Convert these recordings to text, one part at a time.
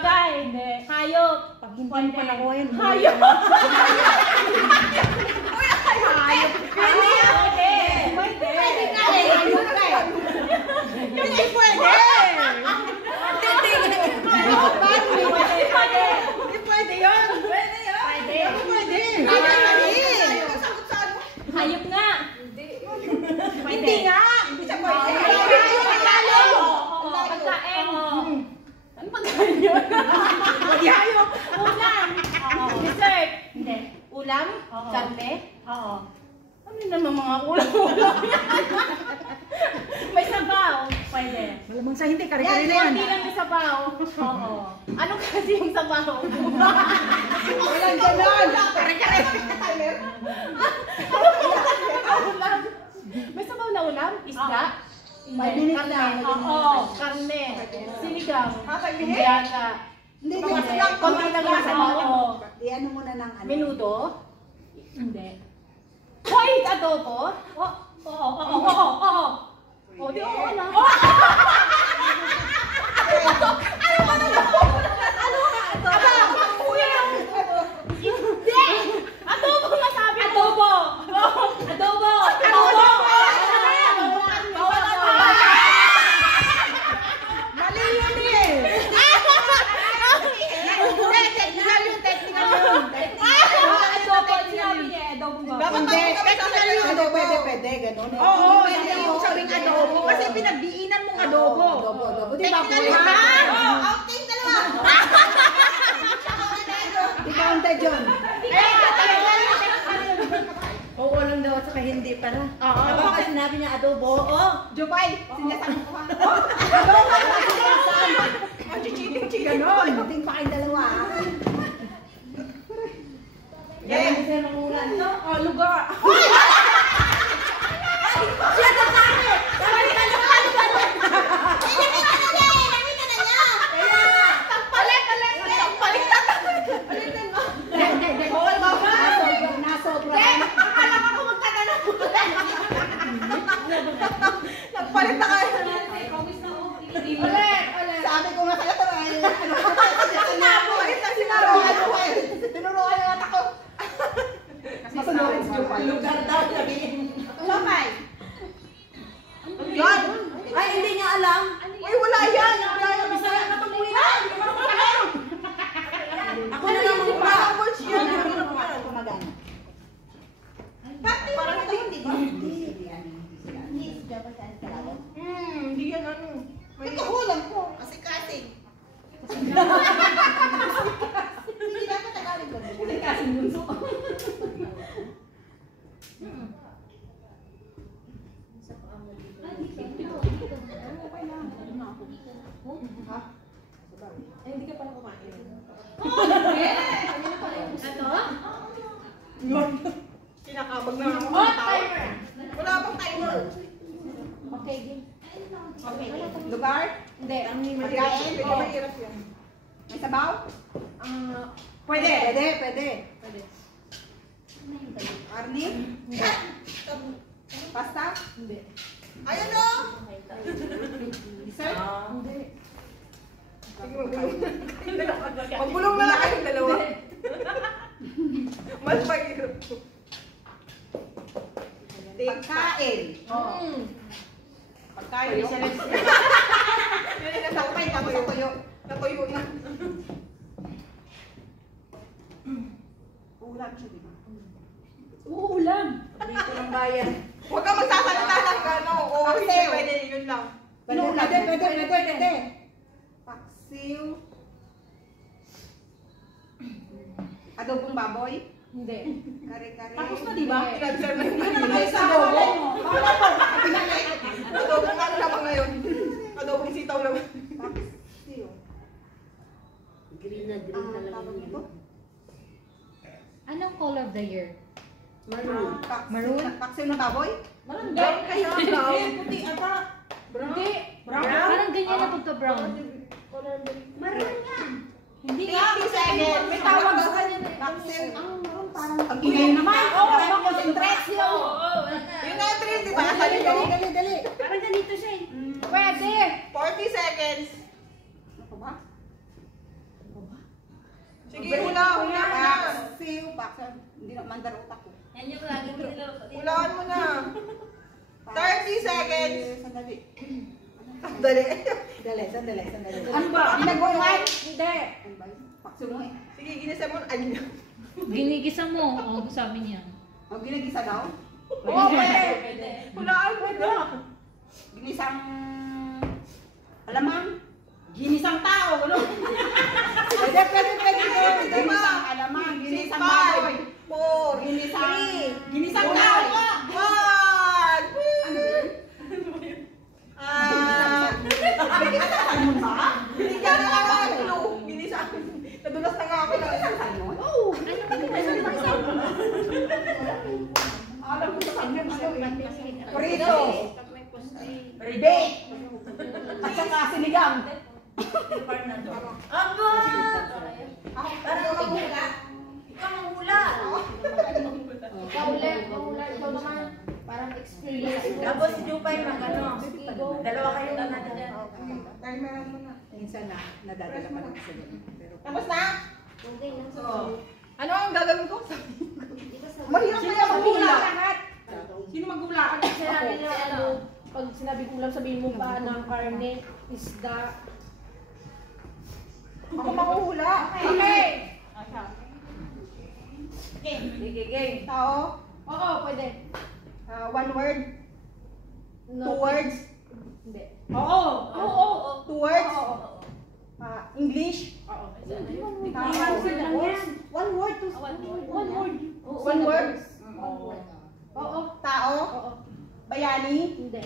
Bagay. Hindi. Hayop. Pag hindi mo palakuin. Hayop. Hayop. Pwede yan. Pwede nga eh. Hayop ka eh. Hindi pwede. Hindi pwede yun. Pwede. Pwede. Hayop nga. Hindi nga. Hindi siya pwede. Pagkain. Ano pagkain yun? Hindi hayop. Ulam. Dessert. Hindi. Ulam? Oo. Karne? Oo. Ano naman mga ulam-ulam yan? May sabaw. Pwede. Malamang sa hindi. Kari-kari na yan. Hindi lang may sabaw. Oo. Ano kasi yung sabaw? Walang ganon. Kari-kari. Ulam. May sabaw na ulam? Isda? Hindi. Karne. Oo. Karne. Sinigang. Hindi. Hindi ata. Hindi. Konti lang yung sabaw. Oo. Iyan mo na ng ano. Menudo? Hindi. Hoy! Adobo? Oo. Oo. Oo. Oo. O, di oo na. Hindi! Adobo nga sabi mo! Adobo. Adobo! Adobo. Mali yun eh. Technical yun. Technical yun. Adobo! Sinabi niya, adobo ba? Hindi. Technical yun. Pwede. Ganon. Oo. Hindi yung sabing adobo. Kasi pinagdiinan mong adobo. Adobo. Di ba? Outing dalawa! Di counted yun. Oo lang daw at saka hindi pala. Baka sinabi niya adobo. Jupay, sinasabi ko ha. Adobo! Ganon. Hindi pa kayong dalawa. Yan ang isa ng ulan. Lugar. Nagpalit na kayo. Sabi ko nga sa'yo, tinuruan yung atak ko. Masunurin si Jupay. Lugar daw, sabihin. Jupay. Yan. Ay, hindi niya alam. Uy, wala yan. Wala yan. Bisaya na tumuhin na. Ako na lang si Paul siya. Parang ito yun, di ba? Hindi. Hindi yan ano. Ito hulang ko. Kasi kasing. Hindi dapat tagalin ko. Hindi kasing bunso. Ay, hindi ka pala kumain. Ano? Kinakabag na ako. Timer! Wala pang timer. Okay, game. Okay. Lugar? Hindi. Pagkain? Pwede mahirap yan. May sabaw? Pwede. Pwede. Arni? Pasta? Hindi. Ayun o! Dessert? Hindi. Magbulong na lang kayong dalawa. Mas mahirap to. Pagkain. Pagkain. Yun yung nasa kupay. Natuyo na. Ulam siya, di ba? Uulam. Dito ng bayan. Huwag ka magsasalita ng gano'n. Oo, hindi pwede. Yun lang. Pwede. Paksiw. Adobong baboy. Hindi. Kare-kare. Tapos na, di ba? Pinag-serve na yung ay sa adobo. Adobong ano naman ngayon? Adobong sitaw naman. Paksiw. Green na lang yun. Anong color of the year? Maroon. Paksiw na baboy? Brown kayo. Puti ata. Hindi. Brown. Parang ganyan na pagka-brown. Maroon nga. Hindi 50 seconds. May tawag sa kanya. Paksiw. Parang ang ingay naman. Oo, concentrasyon. Yun na 3, di ba? Dali. Parang ganito siya eh. Pwede. 40 seconds. Ano ba? Kuya, hula mo na. Siw, bakit? Hindi na mandar utak ko. Yan yung lagi mo nila. Hulaan mo na. 30 seconds. Sandali. Sandali. Sandali. Ano ba? Ginagawa? Hindi. Ano ba? Pakso mo eh. Sige, ginisa mo. Ano? Ginigisa mo. Oo, sabi niya. O, ginagisa daw? Oo, pwede. Hulaan mo na. Ginisang... Alamang? Ginisang tao, ano? Pwede. Ginisang alamang, ginisang baboy. 4, Ginisang tao. 1. Binigyan na lang ako ng clue. Ginisa. Nadulas na nga ako ng isang salmon. Alam ko sa kanya, Prito. Bake. At saka sinigang. Aba! Parang mahula. Ikaw mahula. Mahula. Ikaw naman. Parang experience. Tapos si Jupay mag-ano. Dalawa kayo na natin dyan. Timeran mo na. Minsan na, nadadala pa lang sa ganun. Pero Tapos na? Okay na. So, ano ang gagawin ko? Mahirap kaya maghula. sino maghulaan? Sinabi niya ano, pag sinabi ko lang sabihin mo pa ng karne, isda. Ako mahuhula. Okay. Game. Tao. Oo, pwede. 1 word. 2 words. Hindi. Oo. Oo. 2 words. Oo. English. Oo. Tao. 1 word to One word. 1 word. Oo. Tao. Oo. Bayani. Hindi.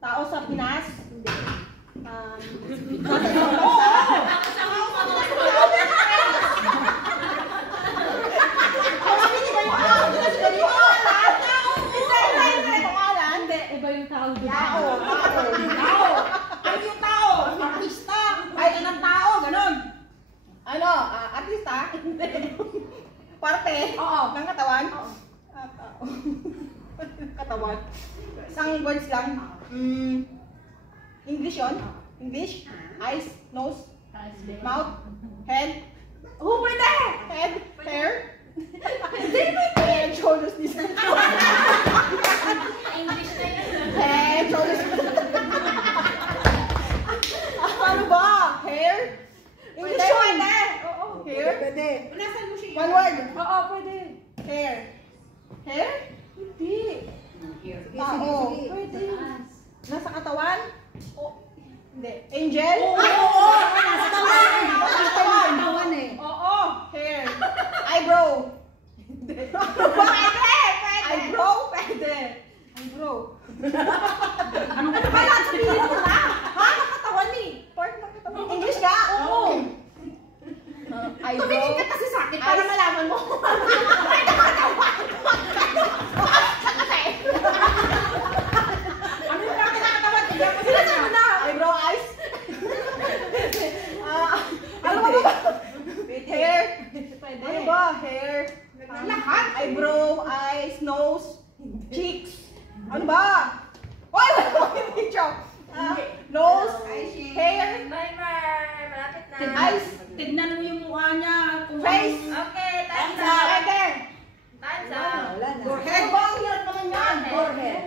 Tao sa Pinas. Hindi. Pangalan. Hindi. Iba yung tao doon. Tao. Ano yung tao? Artista. Ay, anong tao? Ganon. Ano? Artista? Parte? Oo. Ng katawan? Oo. Katawan. Isang words lang. English yun? English? Eyes? Nose? Mouth? Head? Oh, pwede! Head? Hair? Head, shoulders, knees. English na yun. Head, shoulders. Ano ba? Hair? English yun. Oo. Hair? Pwede. Nasaan mo siya? 1 word. Oo, pwede. Hair. Hair? Hindi. Tao. Pwede. Nasa katawan? Hindi. Angel? Oo. Nasa katawan eh. Oo. Hair. Eyebrow. Pwede! Eyebrow? Pwede. Eyebrow. Ano ka ba? Sabihin mo na. Ha? Nakatawan eh. Part ng katawan. English ka? Oo. Eyebrow. Tumingin ka kasi sa akin para malaman mo. Ano yung bakit nakatawan? Hindi ako sila Sinasabi na. Eyebrow, eyes. Ano ba ba? Hair. Pwede. Ano ba? Hair. Lahat. Eyebrow, eyes, nose, cheeks. Ano ba? Oy, wala ko yung picture. Nose, hair, Malapit na. eyes, Tignan mo yung mukha niya. Kung face. Okay, time's Pwede. up. Time's up. Ano ba? Ang hirap naman yan. Forehead.